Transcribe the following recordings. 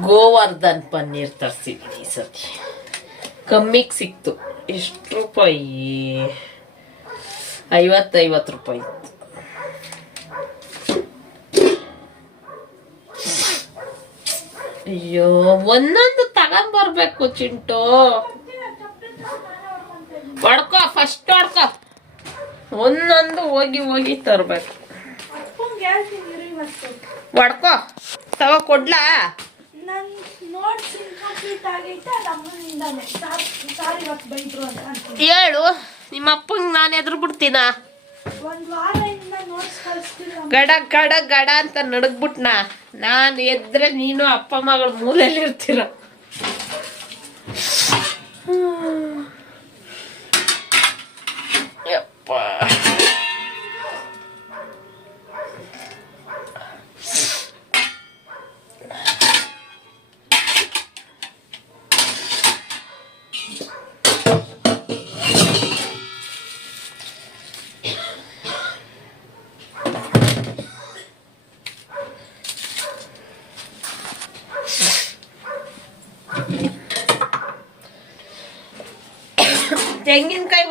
ಗೋವರ್ಧನ್ ಪನ್ನೀರ್ ತರಿಸಿದ್ದೀನಿ ಈ ಸತಿ ಕಮ್ಮಿಗೆ ಸಿಕ್ತು. ಎಷ್ಟು ರೂಪಾಯಿ ಐವತ್ತೈವತ್ತು ರೂಪಾಯಿ ಇತ್ತು. ಅಯ್ಯೋ ಒಂದೊಂದು ತಗೊಂಬರ್ಬೇಕು ಚಿಂಟು. ಹೊಡ್ಕೋ ಫಸ್ಟ್ ಹೊಡ್ಕೋ. ಒಂದೊಂದು ಹೋಗಿ ಹೋಗಿ ತರಬೇಕು. ಹೊಡ್ಕೋ. ತಗೋ ಕೊಡ್ಲಾ? ನನ್ ನೋಟ್ಸ್ ಇನ್ಕಂಪ್ಲೀಟ್ ಆಗೈತೆ ಅದು ಅಮ್ಮನಿಂದಾನೆ. ಸಾರ್ ಸಾರಿ ಇವತ್ತು ಬೈದ್ರು ಅಂತ ಅಂತೀನಿ. ಹೇಳು ನಿಮ್ಮ ಅಪ್ಪಂಗೆ ನಾನು ಎದುರು ಬಿಡ್ತೀನ? ಒಂದ್ ವಾರದಿಂದ ನೋಟ್ಸ್ ಕಳಿಸ್ತಿಲ್ಲ ಗಡ ಗಡ ಗಡ ಅಂತ ನಡಗ್ಬಿಟ್ನ? ನಾನು ಎದ್ರೆ ನೀನು ಅಪ್ಪ ಮಗಳ ಮೂಲೆಯಲ್ಲಿ ಇರ್ತೀರ? ಯಪ್ಪ.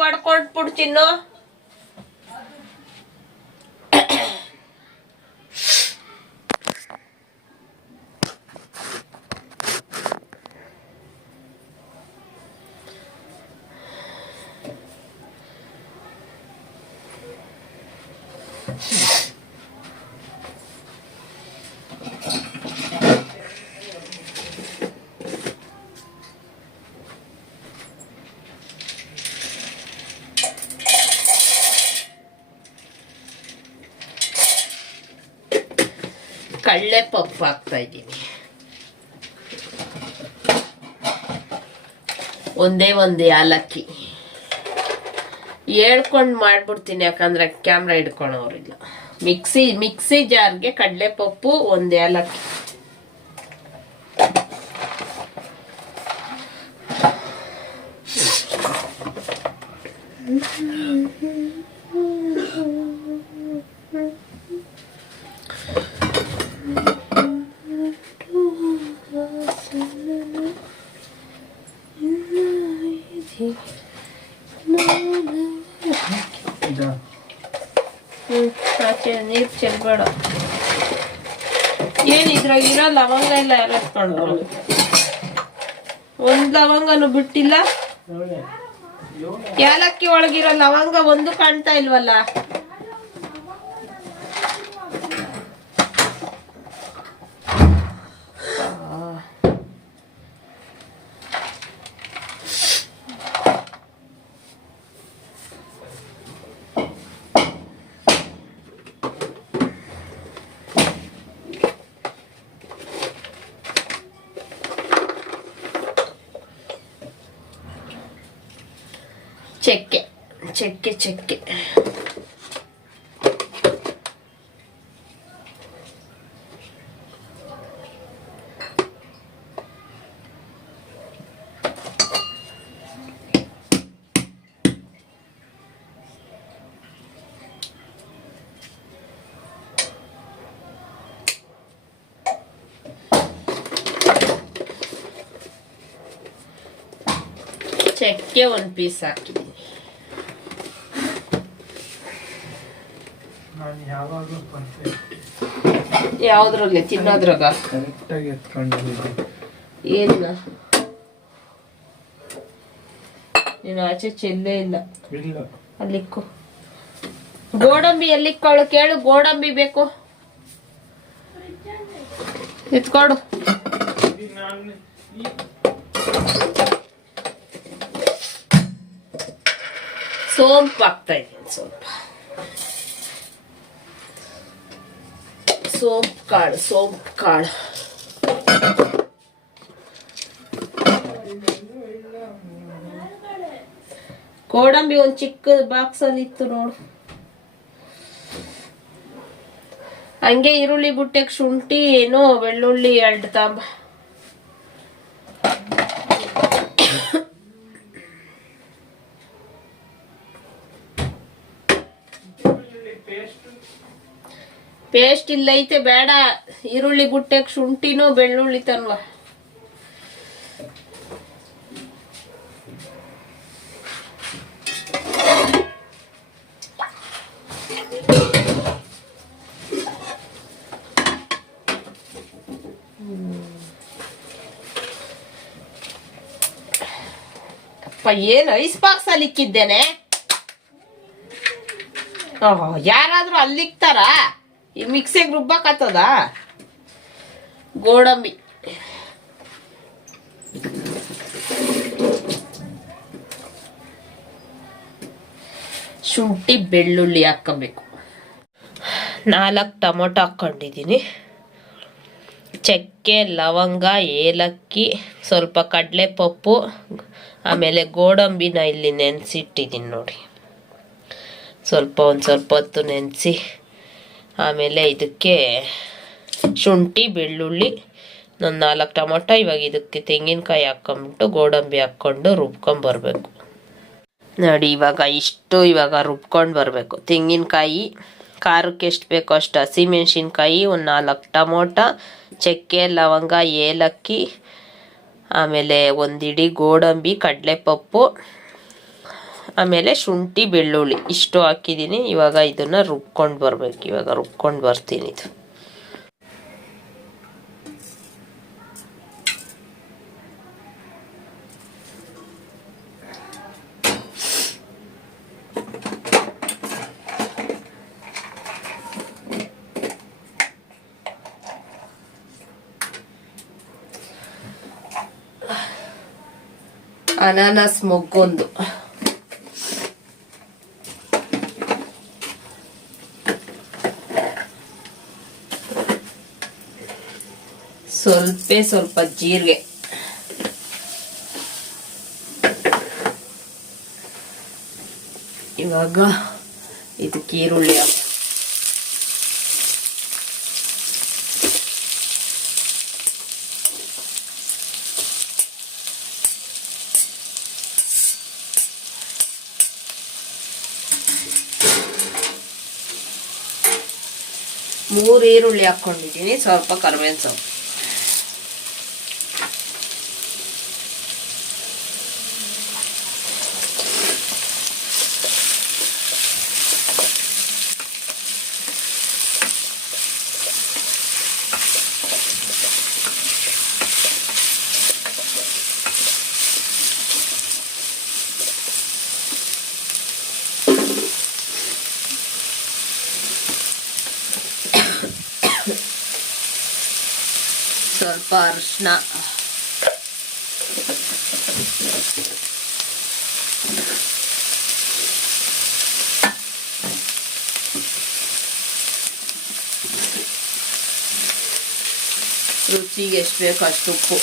ತೆಂಗಿನಕಾಯಿ ಕಳ್ಳೆ ಪಪ್ಪು ಹಾಕ್ತಾ ಇದ್ದೀನಿ. ಒಂದೇ ಒಂದು ಯಾಲಕ್ಕಿ. ಹೇಳ್ಕೊಂಡು ಮಾಡ್ಬಿಡ್ತೀನಿ, ಯಾಕಂದ್ರೆ ಕ್ಯಾಮ್ರಾ ಹಿಡ್ಕೊಳೋರಿಲ್ಲ ಮಿಕ್ಸಿ ಮಿಕ್ಸಿ ಜಾರ್ಗೆ ಕಡಲೆ ಪಪ್ಪು ಒಂದು ಏಲಕ್ಕಿ ಹ್ಮ್ ಆಚೆ ನೀರು ಚೆಲ್ಬೇಡ ಏನ್ ಇದ್ರಾಗ ಇರೋ ಲವಂಗ ಎಲ್ಲ ಒಂದ್ ಲವಂಗನು ಬಿಟ್ಟಿಲ್ಲ. ಏಲಕ್ಕಿ ಒಳಗಿರೋ ಲವಂಗ ಒಂದು ಕಾಣ್ತಾ ಇಲ್ವಲ್ಲ? ಚೆಕ್ಕೆ ಚೆಕ್ಕೆ ಚೆಕ್ಕೆ ಚೆಕ್ಕೆ ಒಂದು ಪೀಸ್ ಹಾಕಿದ್ದೀನಿ ನಾನು ಯಾವಾಗಲೂ ಪರ್ಫೆಕ್ಟ್ ಯಾವ್ದ್ರಲ್ಲಿ ತಿನ್ನೋದ್ರಾಗ? ಕರೆಕ್ಟಾಗಿ ಎತ್ಕೊಂಡಿದ್ದೀನಿ ಏನಿಲ್ಲ. ನೀನು ಆಚೆ ಚೆಲ್ಲೇ ಇಲ್ಲ. ಇಲ್ಲ. ಅಲ್ಲಿಕ್ಕು. ಗೋಡಂಬಿ ಎಲ್ಲಿಕ್ಕೊಳ್ಳು ಕೇಳು ಗೋಡಂಬಿ ಬೇಕು. ಎತ್ಕೊಡು. ಸೋಂಪು ಆಗ್ತಾ ಇದೆ ಸ್ವಲ್ಪ ಸೋಂಪು ಕಾಳು ಸೋಂಪು ಕಾಳು ಗೋಡಂಬಿ ಒಂದು ಚಿಕ್ಕ ಬಾಕ್ಸ್ ಅಲ್ಲಿ ಇತ್ತು ನೋಡು ಹಂಗೆ ಈರುಳ್ಳಿ ಬುಟ್ಟೆಗೆ ಶುಂಠಿ ಏನೋ ಬೆಳ್ಳುಳ್ಳಿ ಎರಡು ತಾಂಬ ಪೇಸ್ಟ್ ಪೇಸ್ಟ್ ಇಲ್ಲೈತೆ ಬೇಡ. ಈರುಳ್ಳಿ ಬುಟ್ಟೆಗೆ ಶುಂಠಿನೂ, ಬೆಳ್ಳುಳ್ಳಿ ತನ್ವಾ. ಅಪ್ಪ, ಏನು ಐಸ್ ಬಾಕ್ಸ್ ಅಲ್ಲಿ ಇಕ್ಕಿದ್ದೇನೆ? ಓಹೋ, ಯಾರಾದ್ರೂ ಅಲ್ಲಿಕ್ತಾರಾ ಈ ಮಿಕ್ಸಿಗೆ ರುಬ್ಬಾಕತ್ತದ ಗೋಡಂಬಿ. ಶುಂಠಿ ಬೆಳ್ಳುಳ್ಳಿ ಹಾಕಬೇಕು ನಾಲ್ಕು ಟೊಮೊಟೊ ಹಾಕ್ಕೊಂಡಿದ್ದೀನಿ. ಚಕ್ಕೆ, ಲವಂಗ, ಏಲಕ್ಕಿ, ಸ್ವಲ್ಪ ಕಡಲೆಪಪ್ಪು, ಆಮೇಲೆ ಗೋಡಂಬಿನ ಇಲ್ಲಿ ನೆನೆಸಿಟ್ಟಿದ್ದೀನಿ ನೋಡಿ. ಸ್ವಲ್ಪ ಒಂದು ಸ್ವಲ್ಪ ಹೊತ್ತು ನೆನೆಸಿ ಆಮೇಲೆ ಇದಕ್ಕೆ ಶುಂಠಿ, ಬೆಳ್ಳುಳ್ಳಿ ಒಂದು ನಾಲ್ಕು ಟೊಮೊಟೊ, ಇವಾಗ ಇದಕ್ಕೆ ತೆಂಗಿನಕಾಯಿ ಹಾಕ್ಕೊಂಬಿಟ್ಟು ಗೋಡಂಬಿ ಹಾಕ್ಕೊಂಡು ರುಬ್ಕೊಂಬರ್ಬೇಕು ನೋಡಿ, ಇವಾಗ ಇಷ್ಟು ಇವಾಗ ರುಬ್ಕೊಂಡು ಬರಬೇಕು. ತೆಂಗಿನಕಾಯಿ, ಖಾರಕ್ಕೆ ಎಷ್ಟು ಬೇಕೋ ಅಷ್ಟು ಹಸಿಮೆಣ್ಸಿನ್ಕಾಯಿ, ಒಂದು ನಾಲ್ಕು ಟೊಮೊಟ, ಚಕ್ಕೆ, ಲವಂಗ, ಏಲಕ್ಕಿ, ಆಮೇಲೆ ಒಂದಿಡಿ ಗೋಡಂಬಿ, ಕಡಲೆಪಪ್ಪು ಆಮೇಲೆ ಶುಂಠಿ, ಬೆಳ್ಳುಳ್ಳಿ ಇಷ್ಟು ಹಾಕಿದ್ದೀನಿ. ಇವಾಗ ಇದನ್ನು ರುಬ್ಕೊಂಡು ಬರಬೇಕು. ಇವಾಗ ರುಬ್ಕೊಂಡು ಬರ್ತೀನಿ ಇದು. ಅನಾನಸ್ ಮೊಗ್ಗೊಂದು. ಸ್ವಲ್ಪ ಜೀರಿಗೆ. ಇವಾಗ ಇದಕ್ಕೆ ಈರುಳ್ಳಿ. ಮೂರು ಈರುಳ್ಳಿ ಹಾಕ್ಕೊಂಡಿದ್ದೀನಿ ಸ್ವಲ್ಪ ಕರ್ಬೇವಿನ ಸೊಪ್ಪು. ಸ್ವಲ್ಪ ಅರಿಶಿನ ರುಚಿಗೆ ಎಷ್ಟು ಬೇಕೋ ಅಷ್ಟು ಉಪ್ಪು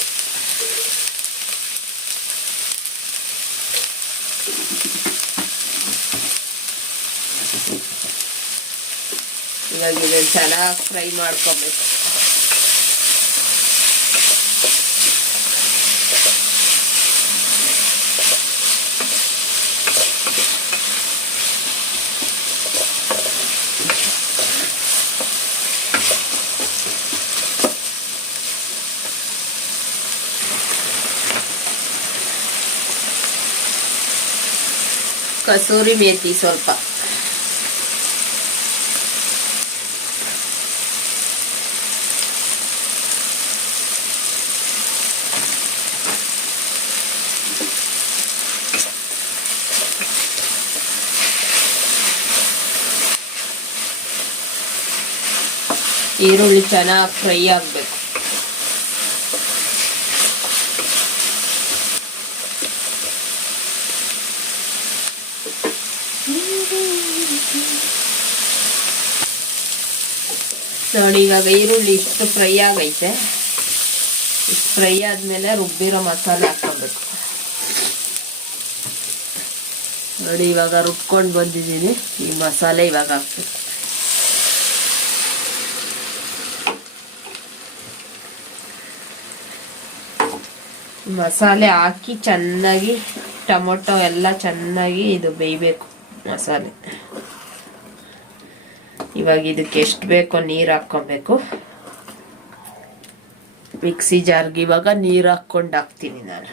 ಇವಾಗ ಇದನ್ನು ಚೆನ್ನಾಗಿ ಫ್ರೈ ಮಾಡ್ಕೊಬೇಕು ಕಸೂರಿ ಮೇತಿ ಸ್ವಲ್ಪ. ಈರುಳ್ಳಿ ಚೆನ್ನಾಗಿ ಫ್ರೈ ಆಗಬೇಕು. ನೋಡಿ, ಇವಾಗ ಈರುಳ್ಳಿ ಇಷ್ಟು ಫ್ರೈ ಆಗೈತೆ. ಇಷ್ಟು ಫ್ರೈ ಆದಮೇಲೆ ರುಬ್ಬಿರೋ ಮಸಾಲೆ ಹಾಕ್ಕೊಬೇಕು. ನೋಡಿ, ಇವಾಗ ರುಬ್ಕೊಂಡು ಬಂದಿದ್ದೀನಿ. ಈ ಮಸಾಲೆ ಇವಾಗ ಹಾಕ್ಬೇಕು. ಮಸಾಲೆ ಹಾಕಿ ಚೆನ್ನಾಗಿ ಟೊಮೊಟೊ ಎಲ್ಲ ಚೆನ್ನಾಗಿ ಇದು ಬೇಯಬೇಕು ಮಸಾಲೆ. ಇವಾಗ ಇದಕ್ಕೆ ಎಷ್ಟು ಬೇಕೋ ನೀರು ಹಾಕ್ಕೊಬೇಕು. ಮಿಕ್ಸಿ ಜಾರ್ಗೆ ಇವಾಗ ನೀರು ಹಾಕ್ಕೊಂಡು ಹಾಕ್ತೀನಿ ನಾನು.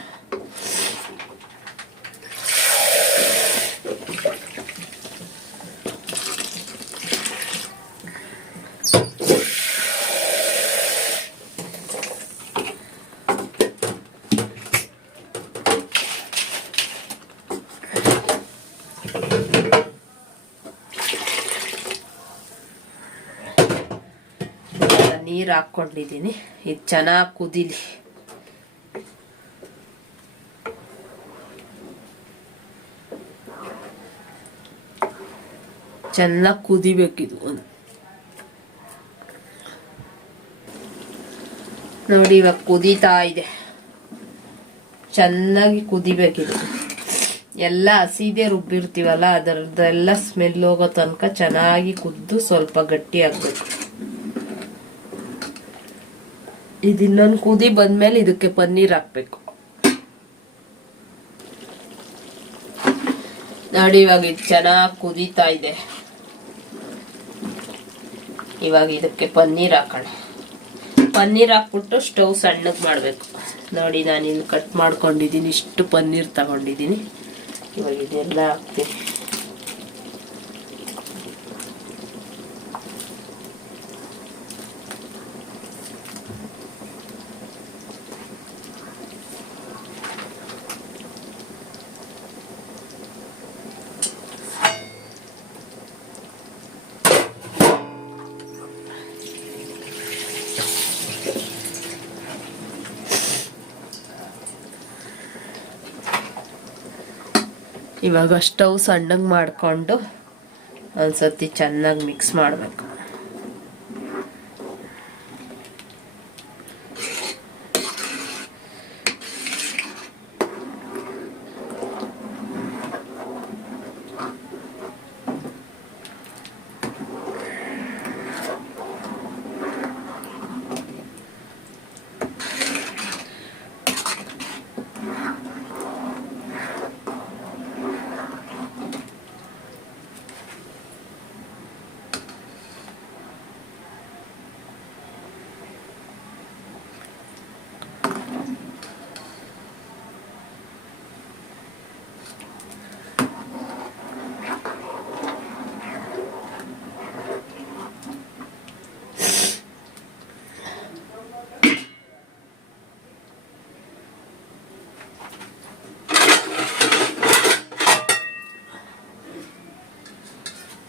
ನೀರು ಹಾಕ್ಕೊಂಡಿದ್ದೀನಿ. ಇದು ಚೆನ್ನಾಗಿ ಕುದೀಲಿ. ಚೆನ್ನಾಗಿ ಕುದಿಬೇಕಿದು ಒಂದು. ನೋಡಿ, ಇವಾಗ ಕುದೀತಾ ಇದೆ. ಚೆನ್ನಾಗಿ ಕುದಿಬೇಕಿದು ಎಲ್ಲ ಹಸಿದೆ ರುಬ್ಬಿರ್ತೀವಲ್ಲ, ಅದರದ್ದೆಲ್ಲ ಸ್ಮೆಲ್ ಹೋಗೋ ತನಕ ಚೆನ್ನಾಗಿ ಕುದ್ದು ಸ್ವಲ್ಪ ಗಟ್ಟಿ ಆಗ್ಬೇಕು. ಇದು ಇನ್ನೊಂದು ಕುದಿ ಬಂದ್ಮೇಲೆ ಇದಕ್ಕೆ ಪನ್ನೀರ್ ಹಾಕ್ಬೇಕು. ನೋಡಿ, ಇವಾಗ ಇದು ಚೆನ್ನಾಗಿ ಕುದೀತಾ ಇದೆ. ಇವಾಗ ಇದಕ್ಕೆ ಪನ್ನೀರ್ ಹಾಕೋಣ. ಪನ್ನೀರ್ ಹಾಕ್ಬಿಟ್ಟು ಸ್ಟವ್ ಸಣ್ಣಗೆ ಮಾಡಬೇಕು. ನೋಡಿ ನಾನು ಇಲ್ಲಿ ಕಟ್ ಮಾಡ್ಕೊಂಡಿದ್ದೀನಿ, ಇಷ್ಟು ಪನ್ನೀರ್ ತಗೊಂಡಿದ್ದೀನಿ. ಇವಾಗ ಇದೆಲ್ಲ ಹಾಕ್ತೀನಿ. ಇವಾಗ ಸ್ಟವ್ ಸಣ್ಣಗೆ ಮಾಡಿಕೊಂಡು ಒಂದ್ಸತಿ ಚೆನ್ನಾಗಿ ಮಿಕ್ಸ್ ಮಾಡಬೇಕು.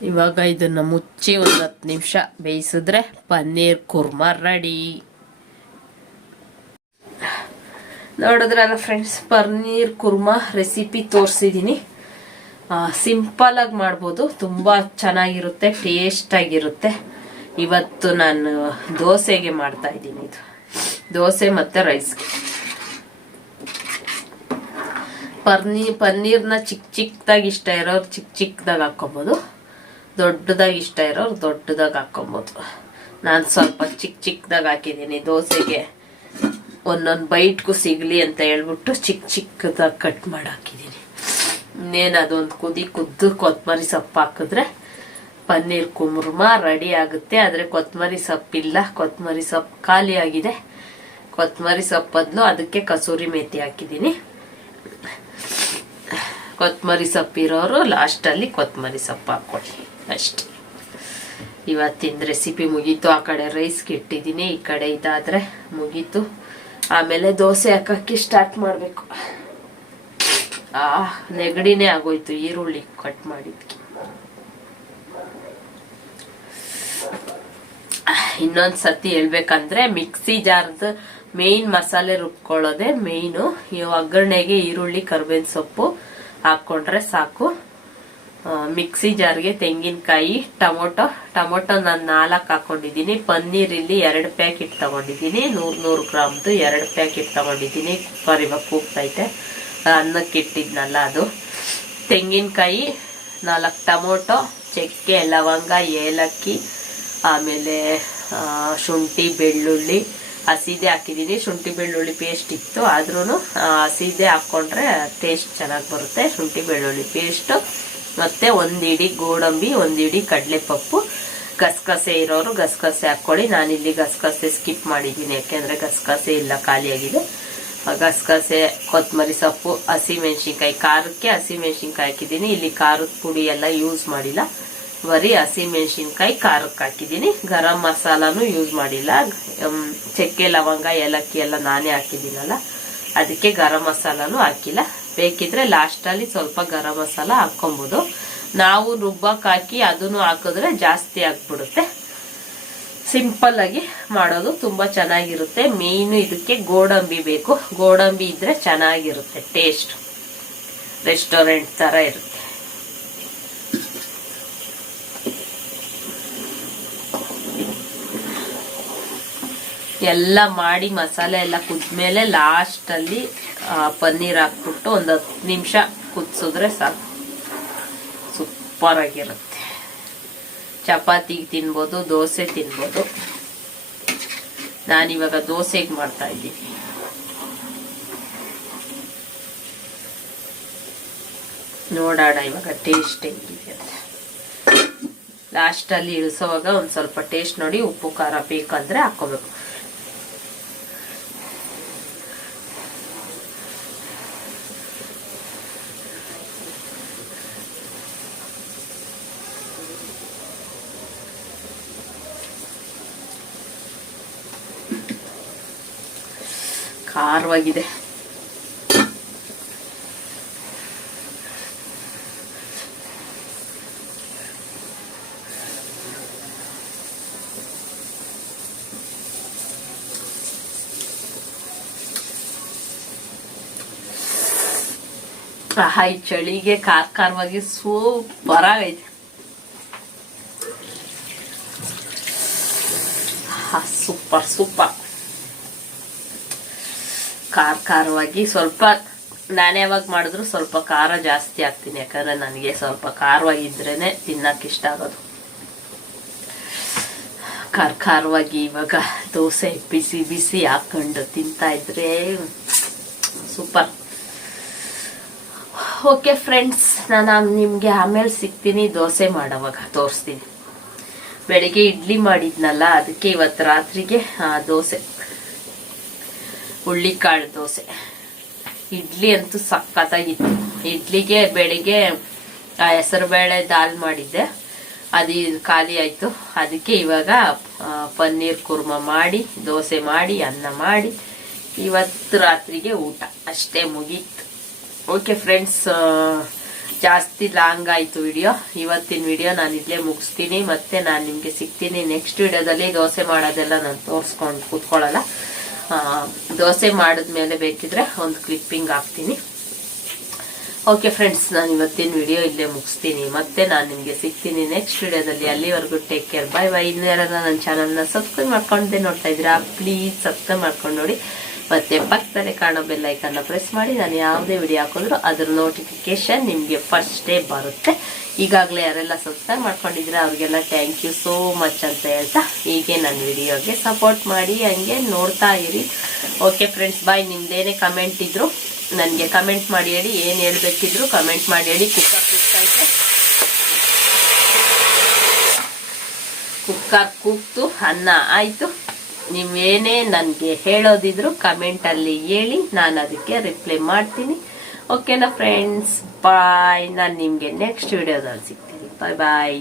ಇವಾಗ ಇದನ್ನ ಮುಚ್ಚಿ ಒಂದು ಹತ್ತು ನಿಮಿಷ ಬೇಯಿಸಿದ್ರೆ ಪನ್ನೀರ್ ಕುರ್ಮಾ ರೆಡಿ ನೋಡಿದ್ರಲ್ಲ ಫ್ರೆಂಡ್ಸ್ ಪನ್ನೀರ್ ಕುರ್ಮಾ ರೆಸಿಪಿ ತೋರಿಸಿದ್ದೀನಿ ಸಿಂಪಲ್ ಆಗಿ ಮಾಡ್ಬೋದು, ತುಂಬ ಚೆನ್ನಾಗಿರುತ್ತೆ ಟೇಸ್ಟ್ ಆಗಿರುತ್ತೆ. ಇವತ್ತು ನಾನು ದೋಸೆಗೆ ಮಾಡ್ತಾ ಇದ್ದೀನಿ ಇದು. ದೋಸೆ ಮತ್ತು ರೈಸ್ಗೆ ಪನ್ನೀ ಪನ್ನೀರ್ನ ಚಿಕ್ಕ ಚಿಕ್ಕದಾಗಿ ಇಷ್ಟ ಇರೋರು ಚಿಕ್ಕ ಚಿಕ್ಕದಾಗಿ ಹಾಕ್ಕೊಬೋದು. ದೊಡ್ಡದಾಗಿ ಇಷ್ಟ ಇರೋರು ದೊಡ್ಡದಾಗ ಹಾಕ್ಕೊಬೋದು. ನಾನು ಸ್ವಲ್ಪ ಚಿಕ್ಕ ಚಿಕ್ಕದಾಗಿ ಹಾಕಿದ್ದೀನಿ. ದೋಸೆಗೆ ಒಂದೊಂದು ಬೈಟ್ಗೂ ಸಿಗಲಿ ಅಂತ ಹೇಳ್ಬಿಟ್ಟು ಚಿಕ್ಕ ಚಿಕ್ಕದಾಗಿ ಕಟ್ ಮಾಡಿ ಹಾಕಿದ್ದೀನಿ. ಇನ್ನೇನು ಅದೊಂದು ಕುದಿ ಕುದ್ದು ಕೊತ್ತಂಬರಿ ಸೊಪ್ಪು ಹಾಕಿದ್ರೆ ಪನ್ನೀರ್ ಕುಮ್ರಮ ರೆಡಿ ಆಗುತ್ತೆ. ಆದರೆ ಕೊತ್ತಂಬರಿ ಸೊಪ್ಪಿಲ್ಲ ಕೊತ್ತಂಬರಿ ಸೊಪ್ಪು ಖಾಲಿ ಆಗಿದೆ ಕೊತ್ತಂಬರಿ ಸೊಪ್ಪು ಬದಲು ಅದಕ್ಕೆ ಕಸೂರಿ ಮೇಥಿ ಹಾಕಿದ್ದೀನಿ. ಕೊತ್ತಂಬರಿ ಸೊಪ್ಪಿರೋರು ಲಾಸ್ಟಲ್ಲಿ ಕೊತ್ತಂಬರಿ ಸೊಪ್ಪು ಹಾಕ್ಕೊಳ್ಳಿ. ಅಷ್ಟೇ. ಇವತ್ತಿನ ರೆಸಿಪಿ ಮುಗೀತು. ಆ ಕಡೆ ರೈಸ್ಗೆ ಇಟ್ಟಿದ್ದೀನಿ. ಈ ಕಡೆ ಇದಾದರೆ ಮುಗೀತು. ಆಮೇಲೆ ದೋಸೆ ಹಾಕಕ್ಕೆ ಸ್ಟಾರ್ಟ್ ಮಾಡಬೇಕು. ಆ, ನೆಗಡಿನೇ ಆಗೋಯ್ತು ಈರುಳ್ಳಿ ಕಟ್ ಮಾಡಿದ್ಕೆ. ಇನ್ನೊಂದು ಸತಿ ಹೇಳ್ಬೇಕಂದ್ರೆ ಮಿಕ್ಸಿ ಜಾರ್ದು ಮೇಯ್ನ್ ಮಸಾಲೆ ರುಬ್ಕೊಳ್ಳೋದೆ ಮೇಯ್ನು. ಈ ಒಗ್ಗರಣೆಗೆ ಈರುಳ್ಳಿ, ಕರ್ಬೇವಿನ ಸೊಪ್ಪು ಹಾಕ್ಕೊಂಡ್ರೆ ಸಾಕು. ಮಿಕ್ಸಿ ಜಾರ್ಗೆ ತೆಂಗಿನಕಾಯಿ, ಟೊಮೊಟೊ. ಟೊಮೊಟೊ ನಾನು ನಾಲ್ಕು ಹಾಕೊಂಡಿದ್ದೀನಿ. ಪನ್ನೀರ್ ಇಲ್ಲಿ ಎರಡು ಪ್ಯಾಕೆಟ್ ತಗೊಂಡಿದ್ದೀನಿ. ನೂರ್ ನೂರು ಗ್ರಾಮ್ದು ಎರಡು ಪ್ಯಾಕೆಟ್ ತಗೊಂಡಿದ್ದೀನಿ. ಕುಕ್ಕರ್ ಇವಾಗ ಕೂಗ್ತೈತೆ. ಅನ್ನಕ್ಕೆ ಇಟ್ಟಿದ್ನಲ್ಲ ಅದು. ತೆಂಗಿನಕಾಯಿ, ನಾಲ್ಕು ಟೊಮೊಟೊ, ಚಕ್ಕೆ, ಲವಂಗ, ಏಲಕ್ಕಿ, ಆಮೇಲೆ ಶುಂಠಿ, ಬೆಳ್ಳುಳ್ಳಿ ಹಸಿದೆ ಹಾಕಿದ್ದೀನಿ ಶುಂಠಿ ಬೆಳ್ಳುಳ್ಳಿ ಪೇಸ್ಟ್ ಇತ್ತು. ಆದ್ರೂ ಹಸಿದೆ ಹಾಕ್ಕೊಂಡ್ರೆ ಟೇಸ್ಟ್ ಚೆನ್ನಾಗಿ ಬರುತ್ತೆ. ಶುಂಠಿ ಬೆಳ್ಳುಳ್ಳಿ ಪೇಸ್ಟು ಮತ್ತೆ ಒಂದು ಇಡಿ ಗೋಡಂಬಿ, ಒಂದು ಇಡಿ ಕಡಲೆಪಪ್ಪು. ಗಸಗಸೆ ಇರೋರು ಗಸಗಸೆ ಹಾಕ್ಕೊಳ್ಳಿ ನಾನಿಲ್ಲಿ ಗಸಗಸೆ ಸ್ಕಿಪ್ ಮಾಡಿದ್ದೀನಿ, ಯಾಕೆಂದ್ರೆ ಗಸಗಸೆ ಇಲ್ಲ, ಖಾಲಿಯಾಗಿದೆ. ಗಸಗಸೆ ಕೊತ್ತಂಬರಿ ಸೊಪ್ಪು, ಹಸಿ ಮೆಣಸಿನ್ಕಾಯಿ, ಖಾರಕ್ಕೆ ಹಸಿ ಮೆಣಸಿನ್ಕಾಯಿ ಹಾಕಿದ್ದೀನಿ. ಇಲ್ಲಿ ಖಾರದ ಪುಡಿ ಎಲ್ಲ ಯೂಸ್ ಮಾಡಿಲ್ಲ. ಬರೀ ಹಸಿ ಮೆಣಸಿನ್ಕಾಯಿ ಖಾರಕ್ಕೆ ಹಾಕಿದ್ದೀನಿ. ಗರಂ ಮಸಾಲಾನು ಯೂಸ್ ಮಾಡಿಲ್ಲ. ಚಕ್ಕೆ, ಲವಂಗ, ಏಲಕ್ಕಿ ಎಲ್ಲ ನಾನೇ ಹಾಕಿದ್ದೀನಲ್ಲ. ಅದಕ್ಕೆ ಗರಂ ಮಸಾಲಾನು ಹಾಕಿಲ್ಲ. ಬೇಕಿದ್ರೆ ಲಾಸ್ಟಲ್ಲಿ ಸ್ವಲ್ಪ ಗರಂ ಮಸಾಲ ಹಾಕೊಂಬೋದು ನಾವು ರುಬ್ಬಕ್ಕೆ ಹಾಕಿ ಅದನ್ನು ಹಾಕಿದ್ರೆ ಜಾಸ್ತಿ ಆಗ್ಬಿಡುತ್ತೆ. ಸಿಂಪಲ್ ಆಗಿ ಮಾಡೋದು ತುಂಬಾ ಚೆನ್ನಾಗಿರುತ್ತೆ. ಮೇಯ್ನು ಇದಕ್ಕೆ ಗೋಡಂಬಿ ಬೇಕು. ಗೋಡಂಬಿ ಇದ್ರೆ ಚೆನ್ನಾಗಿರುತ್ತೆ. ಟೇಸ್ಟ್ ರೆಸ್ಟೋರೆಂಟ್ ತರ ಇರುತ್ತೆ. ಎಲ್ಲ ಮಾಡಿ ಮಸಾಲೆ ಎಲ್ಲ ಕುದ್ಮೇಲೆ ಲಾಸ್ಟಲ್ಲಿ ಪನ್ನೀರ್ ಹಾಕ್ಬಿಟ್ಟು ಒಂದು ಹತ್ತು ನಿಮಿಷ ಕುದಿಸಿದ್ರೆ ಸಾಕು. ಸೂಪರ್ ಆಗಿರುತ್ತೆ ಚಪಾತಿಗೆ ತಿನ್ಬೋದು, ದೋಸೆ ತಿನ್ಬೋದು. ನಾನಿವಾಗ ದೋಸೆಗೆ ಮಾಡ್ತಾ ಇದ್ದೀನಿ. ನೋಡೋಣ ಇವಾಗ ಟೇಸ್ಟ್ ಹೆಂಗಿದೆ ಅಂತ. ಲಾಸ್ಟಲ್ಲಿ ಇಳಿಸೋವಾಗ ಒಂದು ಸ್ವಲ್ಪ ಟೇಸ್ಟ್ ನೋಡಿ ಉಪ್ಪು ಖಾರ ಬೇಕಂದ್ರೆ ಹಾಕೋಬೇಕು ಖಾರವಾಗಿದೆ ಆಹಾ ಈ ಚಳಿಗೆ ಖಾರ ಖಾರವಾಗಿ ಸೂಪರ್ ಆಗೈತೆ. ಸೂಪರ್ ಸೂಪರ್ ಖಾರ ಖಾರವಾಗಿ ಸ್ವಲ್ಪ, ನಾನು ಯಾವಾಗ ಮಾಡಿದ್ರು ಸ್ವಲ್ಪ ಖಾರ ಜಾಸ್ತಿ ಹಾಕ್ತೀನಿ, ಯಾಕಂದ್ರೆ ನನಗೆ ಸ್ವಲ್ಪ ಖಾರವಾಗಿದ್ರೇನೆ ತಿನ್ನಕ್ಕೆ ಇಷ್ಟ ಆಗೋದು. ಖಾರ ಖಾರವಾಗಿ ಇವಾಗ ದೋಸೆ ಬಿಸಿ ಬಿಸಿ ಹಾಕೊಂಡು ತಿಂತಾ ಇದ್ರೆ ಸೂಪರ್. ಓಕೆ ಫ್ರೆಂಡ್ಸ್ ನಾನು ನಿಮಗೆ ಆಮೇಲೆ ಸಿಗ್ತೀನಿ, ದೋಸೆ ಮಾಡೋವಾಗ ತೋರಿಸ್ತೀನಿ. ಬೆಳಿಗ್ಗೆ ಇಡ್ಲಿ ಮಾಡಿದ್ನಲ್ಲ, ಅದಕ್ಕೆ ಇವತ್ತು ರಾತ್ರಿಗೆ ದೋಸೆ. ಹುಳ್ಳಿಕಾಳು ದೋಸೆ. ಇಡ್ಲಿ ಅಂತೂ ಸಕ್ಕತ್ತಾಗಿತ್ತು ಇಡ್ಲಿಗೆ ಬೆಳಿಗ್ಗೆ ಹೆಸರುಬೇಳೆ ದಾಲ್ ಮಾಡಿದ್ದೆ. ಅದು ಖಾಲಿ ಆಯಿತು. ಅದಕ್ಕೆ ಇವಾಗ ಪನ್ನೀರ್ ಕುರ್ಮ ಮಾಡಿ, ದೋಸೆ ಮಾಡಿ, ಅನ್ನ ಮಾಡಿ. ಇವತ್ತು ರಾತ್ರಿಗೆ ಊಟ. ಅಷ್ಟೇ ಮುಗೀತು. ಓಕೆ ಫ್ರೆಂಡ್ಸ್ ಜಾಸ್ತಿ ಲಾಂಗ್ ಆಯಿತು ವಿಡಿಯೋ. ಇವತ್ತಿನ ವಿಡಿಯೋ ನಾನು ಇಲ್ಲೇ ಮುಗಿಸ್ತೀನಿ. ಮತ್ತೆ ನಾನು ನಿಮಗೆ ಸಿಗ್ತೀನಿ ನೆಕ್ಸ್ಟ್ ವಿಡಿಯೋದಲ್ಲಿ. ದೋಸೆ ಮಾಡೋದೆಲ್ಲ ನಾನು ತೋರಿಸ್ಕೊಂಡು ಕೂತ್ಕೊಳ್ಳಲ್ಲ. ದೋಸೆ ಮಾಡಿದ್ಮೇಲೆ ಬೇಕಿದ್ರೆ ಒಂದು ಕ್ಲಿಪ್ಪಿಂಗ್ ಹಾಕ್ತೀನಿ. ಓಕೆ ಫ್ರೆಂಡ್ಸ್ ನಾನು ಇವತ್ತಿನ ವಿಡಿಯೋ ಇಲ್ಲೇ ಮುಗಿಸ್ತೀನಿ. ಮತ್ತೆ ನಾನು ನಿಮಗೆ ಸಿಗ್ತೀನಿ ನೆಕ್ಸ್ಟ್ ವಿಡಿಯೋದಲ್ಲಿ ಅಲ್ಲಿವರೆಗೂ ಟೇಕ್ ಕೇರ್ ಬೈ ಬಾಯ್ ಇನ್ನೂ ಯಾರನ್ನ ನನ್ನ ಚಾನಲ್ನ ಸಬ್ಸ್ಕ್ರೈಬ್ ಮಾಡ್ಕೊಂಡೇ ನೋಡ್ತಾ ಇದ್ದೀರಾ ಪ್ಲೀಸ್ ಸಬ್ಸ್ಕ್ರೈಬ್ ಮಾಡ್ಕೊಂಡು ನೋಡಿ. ಮತ್ತೆ ಪಕ್ಕದಲ್ಲಿ ಕಾಣೋ ಬೆಲ್ ಐಕನ್ನ ಪ್ರೆಸ್ ಮಾಡಿ, ನಾನು ಯಾವುದೇ ವಿಡಿಯೋ ಹಾಕಿದ್ರು ಅದ್ರ ನೋಟಿಫಿಕೇಶನ್ ನಿಮಗೆ ಫಸ್ಟ್ ಡೇ ಬರುತ್ತೆ. ಈಗಾಗಲೇ ಯಾರೆಲ್ಲ ಸಬ್ಸ್ಕ್ರೈಬ್ ಮಾಡ್ಕೊಂಡಿದ್ರೆ ಅವ್ರಿಗೆಲ್ಲ ಥ್ಯಾಂಕ್ ಯು ಸೋ ಮಚ್ ಅಂತ ಹೇಳ್ತಾ ಹೀಗೆ ನನ್ನ ವಿಡಿಯೋಗೆ ಸಪೋರ್ಟ್ ಮಾಡಿ, ಹಂಗೆ ನೋಡ್ತಾ ಇರಿ. ಓಕೆ ಫ್ರೆಂಡ್ಸ್ ಬಾಯ್ ನಿಮ್ದೇನೇ ಕಮೆಂಟ್ ಇದ್ರು, ನನಗೆ ಕಮೆಂಟ್ ಮಾಡಿ ಹೇಳಿ, ಏನು ಹೇಳ್ಬೇಕಿದ್ರು ಕಮೆಂಟ್ ಮಾಡಿ ಹೇಳಿ. ಕುಕ್ಕರ್ ಕುಕ್ಕೈತೆ ಕುಕ್ಕರ್ ಕೂಗ್ತು ಅನ್ನ, ಆಯಿತು? ನೀವೇನೇ ನನಗೆ ಹೇಳೋದಿದ್ರು ಕಮೆಂಟಲ್ಲಿ ಹೇಳಿ, ನಾನು ಅದಕ್ಕೆ ರಿಪ್ಲೈ ಮಾಡ್ತೀನಿ. ಓಕೆನಾ ಫ್ರೆಂಡ್ಸ್ ಬಾಯ್ ನಾನು ನಿಮಗೆ ನೆಕ್ಸ್ಟ್ ವಿಡಿಯೋದಲ್ಲಿ ಸಿಗ್ತೀನಿ. ಬಾಯ್ ಬಾಯ್